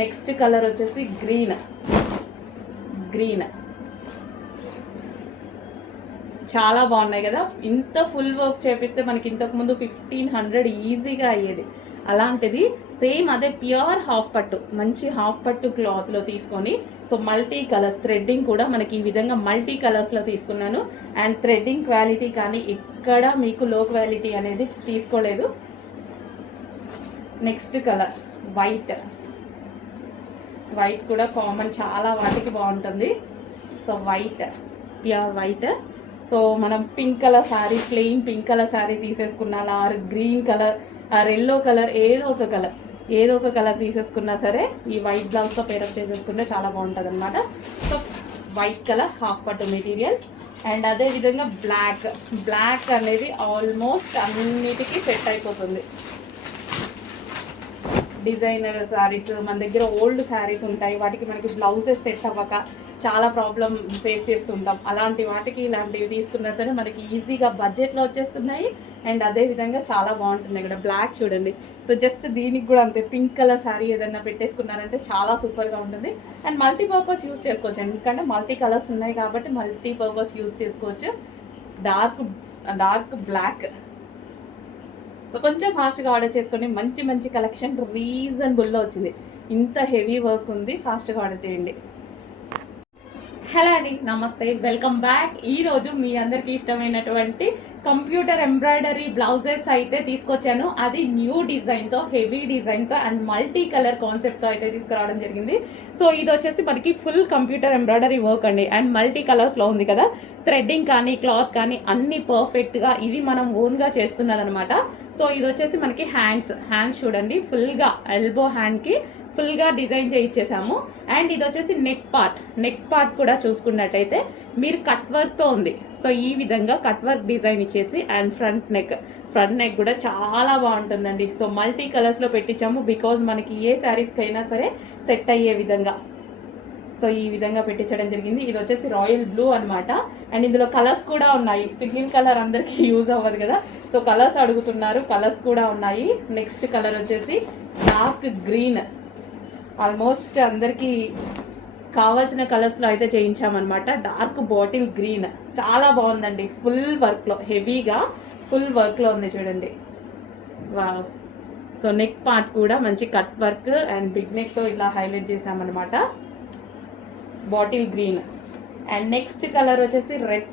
Next colour వచ్చేసి green. చాలా బాగున్నాయి కదా. ఇంత ఫుల్ వర్క్ చేపిస్తే మనకి ఇంతకుముందు 1500 ఈజీగా అయ్యేది. అలాంటిది సేమ్ అదే ప్యూర్ హాఫ్ పట్టు, మంచి హాఫ్ పట్టు క్లాత్లో తీసుకొని, సో మల్టీ కలర్స్, థ్రెడ్డింగ్ కూడా మనకి ఈ విధంగా మల్టీ కలర్స్లో తీసుకున్నాను. అండ్ థ్రెడ్డింగ్ క్వాలిటీ కానీ ఎక్కడ మీకు లో క్వాలిటీ అనేది తీసుకోలేదు. నెక్స్ట్ కలర్ వైట్ కూడా కామన్, చాలా వాటికి బాగుంటుంది. So white, pure white. So మనం pink colour sari, plain pink colour sari తీసేసుకున్నా, or green colour or yellow colour, ఏదో ఒక కలర్ తీసేసుకున్నా సరే ఈ వైట్ బ్లౌజ్తో పేరప్ చేసేసుకుంటే చాలా బాగుంటుంది అనమాట. సో వైట్ కలర్ హాఫ్ పట్టు మెటీరియల్. అండ్ అదేవిధంగా బ్లాక్ అనేది ఆల్మోస్ట్ అన్నిటికీ సెట్ అయిపోతుంది. డిజైనర్ శారీస్ మన దగ్గర ఓల్డ్ శారీస్ ఉంటాయి, వాటికి మనకి బ్లౌజెస్ సెట్ అవ్వక చాలా ప్రాబ్లం ఫేస్ చేస్తుంటాం. అలాంటి వాటికి ఇలాంటివి తీసుకున్నా సరే మనకి ఈజీగా బడ్జెట్లో వచ్చేస్తున్నాయి. అండ్ అదేవిధంగా చాలా బాగుంటున్నాయి కూడా. బ్లాక్ చూడండి. సో జస్ట్ దీనికి కూడా అంతే, పింక్ కలర్ శారీ ఏదైనా పెట్టేసుకున్నారంటే చాలా సూపర్గా ఉంటుంది. అండ్ మల్టీపర్పస్ యూస్ చేసుకోవచ్చు, ఎందుకంటే మల్టీ కలర్స్ ఉన్నాయి కాబట్టి మల్టీపర్పస్ యూస్ చేసుకోవచ్చు. Dark black. సో కొంచెం ఫాస్ట్గా ఆర్డర్ చేసుకోండి. మంచి కలెక్షన్ రీజనబుల్లో వచ్చింది. ఇంత హెవీ వర్క్ ఉంది, ఫాస్ట్గా ఆర్డర్ చేయండి. హలో అండి, నమస్తే, వెల్కమ్ బ్యాక్. ఈరోజు మీ అందరికీ ఇష్టమైనటువంటి కంప్యూటర్ ఎంబ్రాయిడరీ బ్లౌజెస్ అయితే తీసుకొచ్చాను. అది న్యూ డిజైన్తో, హెవీ డిజైన్తో అండ్ మల్టీ కలర్ కాన్సెప్ట్తో అయితే తీసుకురావడం జరిగింది. సో ఇది వచ్చేసి మనకి ఫుల్ కంప్యూటర్ ఎంబ్రాయిడరీ వర్క్ అండి. అండ్ మల్టీ కలర్స్లో ఉంది కదా. థ్రెడ్డింగ్ కానీ క్లాత్ కానీ అన్ని పర్ఫెక్ట్గా ఇవి మనం ఓన్గా చేస్తున్నదనమాట. సో ఇది వచ్చేసి మనకి హ్యాండ్స్ చూడండి, ఫుల్గా ఎల్బో హ్యాండ్కి ఫుల్గా డిజైన్ చేయించేసాము. అండ్ ఇది వచ్చేసి నెక్ పార్ట్ కూడా చూసుకున్నట్టయితే మీరు కట్ వర్క్తో ఉంది. సో ఈ విధంగా కట్ వర్క్ డిజైన్ ఇచ్చేసి, అండ్ ఫ్రంట్ నెక్ కూడా చాలా బాగుంటుందండి. సో మల్టీ కలర్స్లో పెట్టించాము, బికాజ్ మనకి ఏ శారీస్కి అయినా సరే సెట్ అయ్యే విధంగా. సో ఈ విధంగా పెట్టించడం జరిగింది. ఇది వచ్చేసి రాయల్ బ్లూ అనమాట. అండ్ ఇందులో కలర్స్ కూడా ఉన్నాయి. సింగిల్ కలర్ అందరికీ యూజ్ అవ్వదు కదా, సో కలర్స్ అడుగుతున్నారు, కలర్స్ కూడా ఉన్నాయి. నెక్స్ట్ కలర్ వచ్చేసి డార్క్ గ్రీన్. ఆల్మోస్ట్ అందరికీ కావాల్సిన కలర్స్లో అయితే చేయించామన్నమాట. డార్క్ బాటిల్ గ్రీన్ చాలా బాగుందండి. ఫుల్ వర్క్లో, హెవీగా ఫుల్ వర్క్లో ఉంది చూడండి. వావ్. సో నెక్ పార్ట్ కూడా మంచి కట్ వర్క్ అండ్ బిగ్ నెక్తో ఇలా హైలైట్ చేసామన్నమాట. Bottle green. And next colour వచ్చేసి రెడ్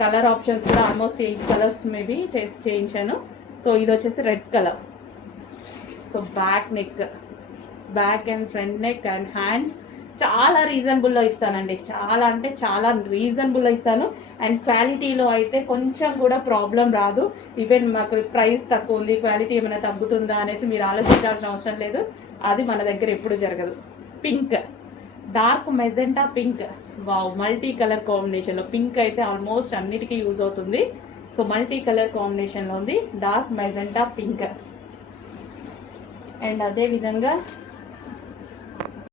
కలర్ ఆప్షన్స్ కూడా ఆల్మోస్ట్ 8 కలర్స్ మేబీ చేయించాను. సో ఇది వచ్చేసి red colour. So back and front neck and hands చాలా రీజనబుల్లో ఇస్తానండి. చాలా అంటే చాలా రీజనబుల్లో ఇస్తాను. అండ్ క్వాలిటీలో అయితే కొంచెం కూడా ప్రాబ్లం రాదు. ఈవెన్ మాకు ప్రైస్ తక్కువ ఉంది, క్వాలిటీ ఏమైనా తగ్గుతుందా అనేసి మీరు ఆలోచించాల్సిన అవసరం లేదు. అది మన దగ్గర ఎప్పుడు జరగదు. Pink, dark magenta pink. Wow, multi colour కాంబినేషన్లో. పింక్ అయితే ఆల్మోస్ట్ అన్నిటికీ యూజ్ అవుతుంది. సో మల్టీ కలర్ కాంబినేషన్లో ఉంది, డార్క్ మెజెంటా పింక్. అండ్ అదేవిధంగా